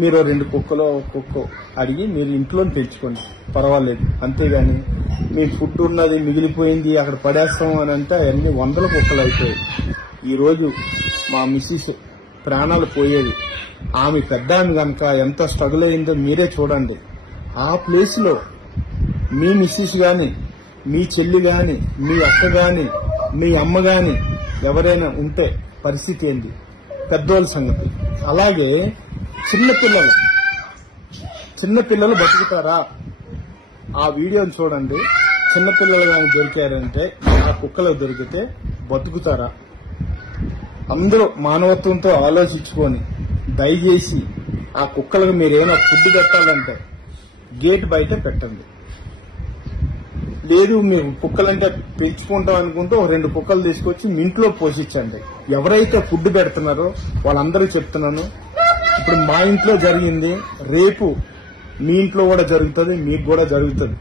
మీరు 2 కుక్కలో కుక్క అడిగి మీరు ఇంట్లో పెంచుకోండి, పర్వాలేదు. అంతేగాని మీ ఫుడ్ ఉన్నది మిగిలిపోయింది అక్కడ పడేస్తాం అని అంటే అవన్నీ 100 కుక్కలు అయిపోయాయి. ఈరోజు మా మిస్సెస్ ప్రాణాలు పోయేది. ఆమె పెద్ద ఆమె కనుక ఎంత స్ట్రగుల్ అయిందో మీరే చూడండి. ఆ ప్లేస్ లో మీ మిస్సెస్ గాని, మీ చెల్లి గాని, మీ అక్క గాని, మీ అమ్మ గాని ఎవరైనా ఉంటే పరిస్థితి ఏంది? పెద్దోళ్ళ సంగతి. అలాగే చిన్నపిల్లలు బతుకుతారా? ఆ వీడియోని చూడండి. చిన్నపిల్లలు కానీ దొరికారంటే, ఆ కుక్కలు దొరికితే బతుకుతారా? అందరూ మానవత్వంతో ఆలోచించుకొని దయచేసి ఆ కుక్కలకు మీరేమైనా ఫుడ్ పెట్టాలంటే గేట్ బయట పెట్టండి. లేదు మీరు కుక్కలంటే పెంచుకుంటాం అనుకుంటే 2 కుక్కలు తీసుకొచ్చి మీ ఇంట్లో పోషించండి. ఎవరైతే ఫుడ్ పెడుతున్నారో వాళ్ళందరూ చెప్తున్నాను, ఇప్పుడు మా ఇంట్లో జరిగింది, రేపు మీ ఇంట్లో కూడా జరుగుతుంది, మీకు కూడా జరుగుతుంది.